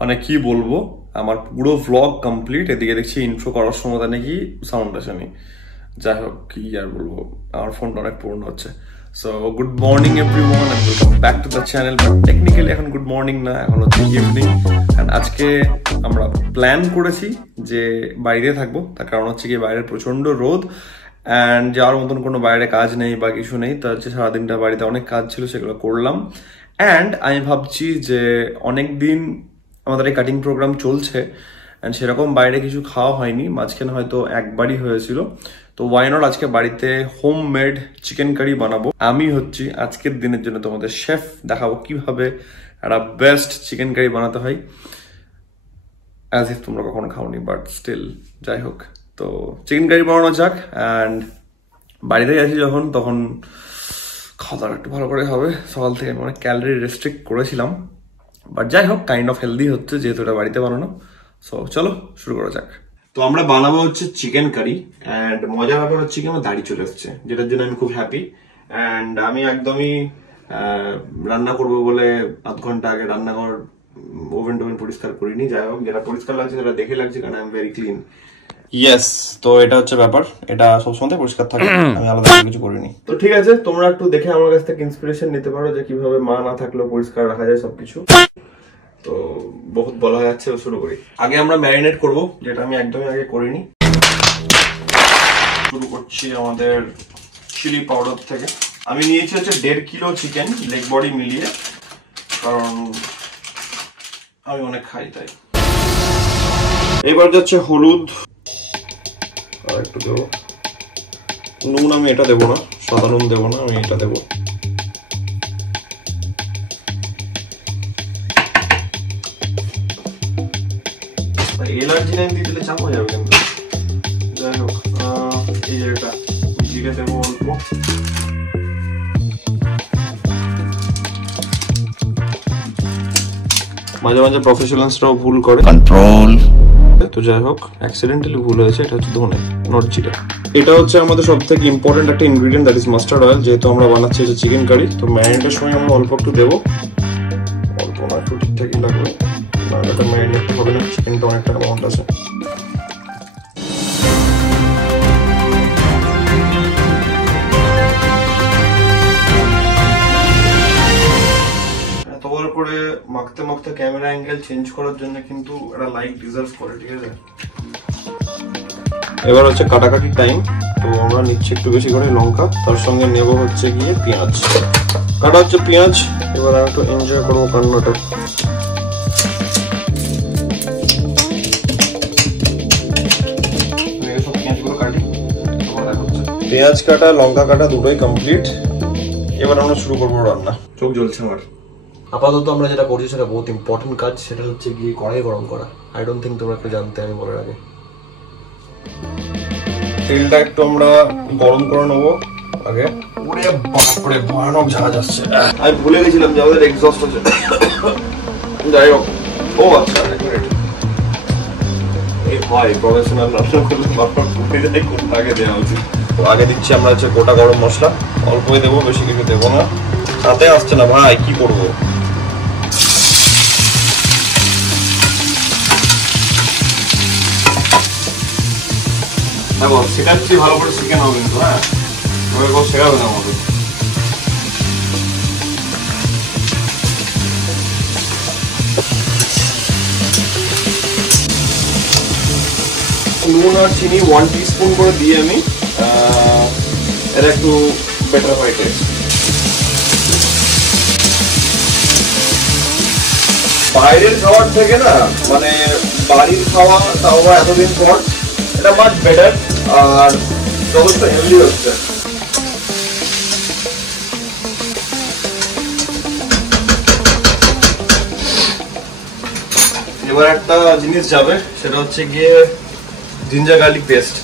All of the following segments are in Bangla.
মানে কি বলবো, আমার পুরো ভ্লগ কমপ্লিট, এদিকে দেখছি ইন্ট্রো করার সময় নাকি সাউন্ড আসেনি। যাই হোক, কি আর বলবো, আমার ফোনটা অনেক পুরনো হচ্ছে। So good morning everyone and welcome back to the channel. But technically এখন গুড মর্নিং না, এখন হচ্ছে ইভিনিং। অ্যান্ড আজকে আমরা প্ল্যান করেছি যে বাইরে থাকবো, তার কারণ হচ্ছে কি বাইরে প্রচন্ড রোদ অ্যান্ড যাওয়ার মতন কোনো বাইরে কাজ নেই বা কিছু নেই। তার হচ্ছে সারাদিনটা বাড়িতে অনেক কাজ ছিল, সেগুলো করলাম। অ্যান্ড আমি ভাবছি যে অনেক দিন আমাদের এই কাটিং প্রোগ্রাম চলছে অ্যান্ড সেরকম বাইরে কিছু খাওয়া হয়নি, মাঝখানে হয়তো একবারই হয়েছিল। তো ওয়াই নট আজকে বাড়িতে হোম মেড চিকেন কারি বানাবো। আমি হচ্ছি আজকের দিনের জন্য তোমাদের শেফ, দেখাবো কিভাবে একটা বেস্ট চিকেন কারি বানাতে হয়, অ্যাজ ইফ তোমরা কখনো খাওনি, বাট স্টিল যাই হোক। তো চিকেন কারি বানানো যাক। অ্যান্ড বাড়িতেই আছি যখন, তখন খাওয়া দাওয়া একটু ভালো করে হবে। সকাল থেকে আমি অনেক ক্যালোরি রেস্ট্রিক্ট করেছিলাম, বাট যাই হোক কাইন্ড অফ হেলদি হচ্ছে যেহেতু এটা বাড়িতে বানানো। সো চলো শুরু করা যাক। তো আমরা বানাবো হচ্ছে চিকেন কারি। অ্যান্ড মজার ব্যাপার হচ্ছে কি আমার দাড়ি চলে এসছে, যেটার জন্য আমি খুব হ্যাপি। অ্যান্ড আমি একদমই রান্না করবো বলে আধ ঘন্টা আগে রান্নাঘর ওভেন টোভেন পরিষ্কার করিনি। যাই হোক, যেটা পরিষ্কার লাগছে সেটা দেখে লাগছে, কারণ I am very clean. Yes, তো এটা হচ্ছে ব্যাপার, এটা সবসময় পরিষ্কার থাকে, আমি আলাদা কিছু করিনি। তো ঠিক আছে, তোমরা একটু দেখে আমার কাছ থেকে ইন্সপিরেশন নিতে পারো যে কিভাবে মা না থাকলেও পরিষ্কার রাখা যায় সবকিছু। তো বহুত বলা হয়ে যাচ্ছে, শুরু করি। আগে আমরা ম্যারিনেট করব, যেটা আমি একদমই আগে করিনি। শুরু করছি আমাদের চিলি পাউডার থেকে। আমি নিয়েছি হচ্ছে 1.5 কিলো চিকেন, লেগ বডি মিলিয়ে, কারণ আমি অনেক খাই তাই। এবার যাচ্ছে হলুদ, আর একটু দেবো নুন। আমি এটা দেবো না, সাদা নুন দেবো না, আমি এটা দেবো। এলার্জি লাইন দিয়ে দিলে চাপ হয়ে যাবে কিন্তু। যাই হোক, এই যে এটা জিরে দেবো অল্প। মাঝে মাঝে প্রফেশনালসরাও ভুল করে, কন্ট্রোল। তো যাই হোক, অ্যাক্সিডেন্টালি ভুল হয়েছে, এটা হচ্ছে ধনে, নট জিরে। এটা হচ্ছে আমাদের সব থেকে ইম্পর্টেন্ট একটা ingredient, that is mustard oil. যেহেতু আমরা বানাচ্ছি হচ্ছে চিকেন কারি, তো ম্যারিনেটের সময় আমরা অল্প একটু দেবো, অল্প না একটু ঠিকঠাকই লাগবে, নাহলে এটা ম্যারিনেট হবে না। চিকেনটা অনেকটা অ্যামাউন্ট আছে। এতবার করে মাখতে মাখতে ক্যামেরা অ্যাঙ্গেল চেঞ্জ করার জন্য কিন্তু এটা লাইক ডিজার্ভ করে, ঠিক আছে। এবার হচ্ছে কাটাকাটি টাইম। তো আমরা নিচ্ছি একটু বেশি করে লঙ্কা, তার সঙ্গে নেব হচ্ছে গিয়ে পেঁয়াজ। কাটা হচ্ছে পেঁয়াজ। এবার আমি একটু এনজয় করবো কান্নাটা। পেঁয়াজ কাটা লঙ্কা কাটা দুটোই কমপ্লিট। এবার আমরা শুরু করবো রান্না। চোখ জ্বলছে আমার। আপাতত আমরা যেটা করছি সেটা বহুত ইম্পর্টেন্ট কাজ, সেটা হচ্ছে গিয়ে কড়াই গরম করা। আই ডোন্ট থিঙ্ক তোমরা একটু জানতে, আমি বলার আগে। তেলটা একটু আমরা গরম করে নেবো আগে। ওরে বাপরে, ভয়ানক ঝাঁজ আসছে। আমি ভুলে গেছিলাম যে আমাদের এক্সস্ট হচ্ছে। যাই হোক, ও আচ্ছা, এই ভাই প্রফেশনাল রান্না করলে বারবার ভুলে যাই কোনটা আগে দেওয়া উচিত। তো আগে দিচ্ছি আমরা হচ্ছে গোটা গরম মশলা, অল্পই দেবো, বেশি কিছু দেবো না। সাথে আসছে না ভাই, কি করবো। দেখো শেখাচ্ছি ভালো করে, শিখে নাও কিন্তু। হ্যাঁ, কেউ শেখাবে না আমাকে। নুন আর চিনি 1 টিস্পুন করে দিয়ে আমি এটা একটু বেটার হয় টেস্ট। বাইরের খাবার থেকে না, মানে বাড়ির খাওয়া, তাও এতদিন পর, এটা মাছ বেটার আর যথেষ্ট হেলদি হচ্ছে। এবার একটা জিনিস যাবে, সেটা হচ্ছে গিয়ে জিঞ্জার গার্লিক পেস্ট।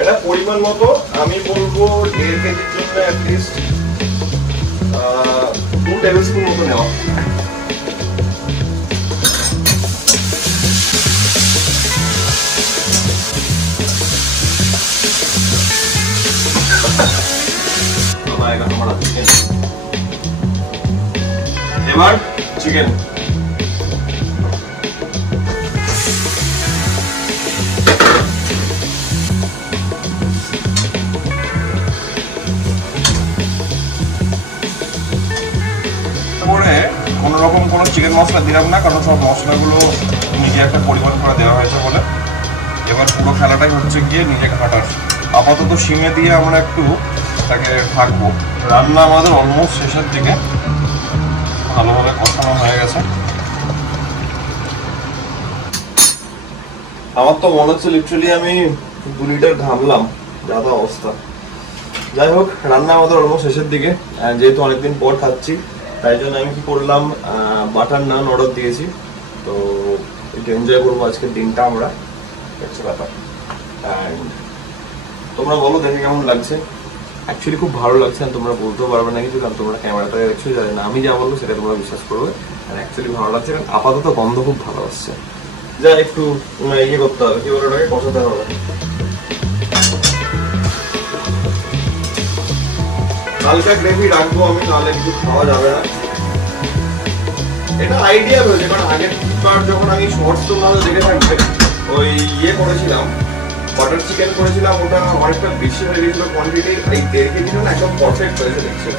এটা পরিমাণ মতো, আমি বলবো 1.5 কেজির জন্য অ্যাটলিস্ট 2 টেবিল স্পুন মতো নেওয়া। এবার চিকেন মশলা দিলাম না, কারণ সব মশলাগুলো নিজে একটা পরিমাণ করে দেওয়া হয়েছে বলে। এবার পুরো খেলাটাই হচ্ছে গিয়ে নিজে ঘাটার। আপাতত শিমে দিয়ে আমরা একটু তাকে থাকবো। রান্না আমাদের অলমোস্ট শেষের দিকে, ভালোভাবে কষানো হয়ে গেছে। আমার তো মনে হচ্ছে লিটারালি আমি 2 লিটার ঘামলাম, যা তা অবস্থা। যাই হোক, রান্না আমাদের অলমোস্ট শেষের দিকে। যেহেতু অনেকদিন পর খাচ্ছি, তাই জন্য আমি কি করলাম, বাটার নান অর্ডার দিয়েছি। তো একটু এনজয় করবো আজকের দিনটা আমরা, হচ্ছে ব্যাপার। অ্যান্ড তোমরা বলো দেখে কেমন লাগছে। অ্যাকচুয়ালি খুব ভালো লাগছে, তোমরা বলতেও পারবে না কিছু, কারণ তোমরা ক্যামেরাটা দেখছো, জানি না আমি যা বলবো সেটা তোমরা বিশ্বাস করবে। আর অ্যাকচুয়ালি ভালো লাগছে, কারণ আপাতত গন্ধ খুব ভালো আসছে। যা একটু ইয়ে করতে হবে, কি বলে ওটাকে, কষাতে হবে। হালকা গ্রেভি রাখবো আমি, তাহলে কিছু খাওয়া যাবে না। এটা আইডিয়া রয়েছে, কারণ আগের বার যখন আমি শর্টস তোমরা দেখে থাকবে, ওই ইয়ে করেছিলাম, বাটার চিকেন করেছিলাম, ওটা অনেকটা বেশি হয়ে গেছিল কোয়ান্টিটি। এই 1.5 কেজি না, একদম পারফেক্ট হয়েছে, দেখছি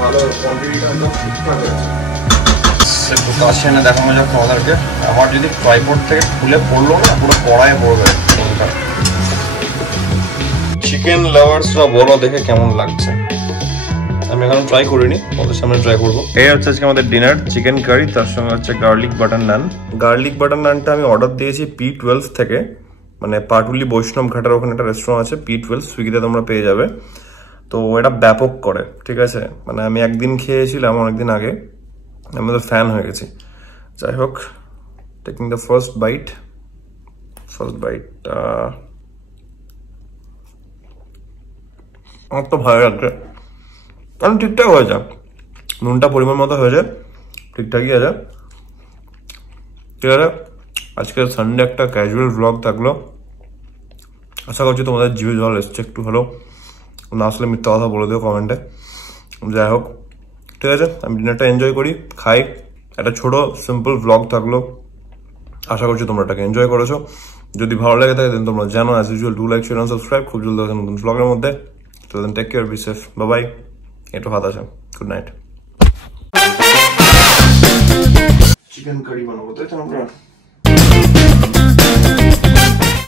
ভালো কোয়ান্টিটিটা একদম ঠিকঠাক হয়েছে। একটু কাছে এনে দেখানো যাক তোমাদেরকে। আমার যদি ট্রাইপড থেকে খুলে পড়লো না, পুরো কড়াই পড়বে। চিকেন লাভার্সরা বলো দেখে কেমন লাগছে। আমি এখন ট্রাই করিনি, ওদের সামনে ট্রাই করবো। এই হচ্ছে আজকে আমাদের ডিনার, চিকেন কারি, তার সঙ্গে হচ্ছে গার্লিক বাটার নান। গার্লিক বাটার নানটা আমি অর্ডার দিয়েছি P12 থেকে, মানে পাটুলি বৈষ্ণব ঘাটার ওখানে একটা রেস্টুরেন্ট আছে P12, সুইগিতে তোমরা পেয়ে যাবে। তো এটা ব্যাপক করে, ঠিক আছে। মানে আমি একদিন খেয়েছিলাম অনেকদিন আগে, আমি তো ফ্যান হয়ে গেছি। যাই হোক, টেকিং দ্য ফার্স্ট বাইট। আমার তো ভালো লাগছে, কারণ ঠিকঠাক হয়েছে, নুনটা পরিমাণ মতো হয়েছে, ঠিকঠাকই আছে। ঠিক আছে, আজকে সানডে একটা ক্যাজুয়াল ব্লগ থাকলো। আশা করছি তোমাদের জিভে জল এসছে একটু হলেও, না আসলে মিথ্যা কথা বলে দিও কমেন্টে। যাই হোক, ঠিক আছে, আমি ডিনারটা এনজয় করি, খাই। একটা ছোট সিম্পল ব্লগ থাকলো, আশা করছি তোমরা এটাকে এনজয় করেছো। যদি ভালো লাগে থাকে দেন তোমরা জানো, as usual do like, share and subscribe. খুব জলদি আছে নতুন ব্লগের মধ্যে। তো then take care, be safe, bye bye. একটু হাত আছে, গুড নাইট। চিকেন কারি বানাবো তাই তো আমরা।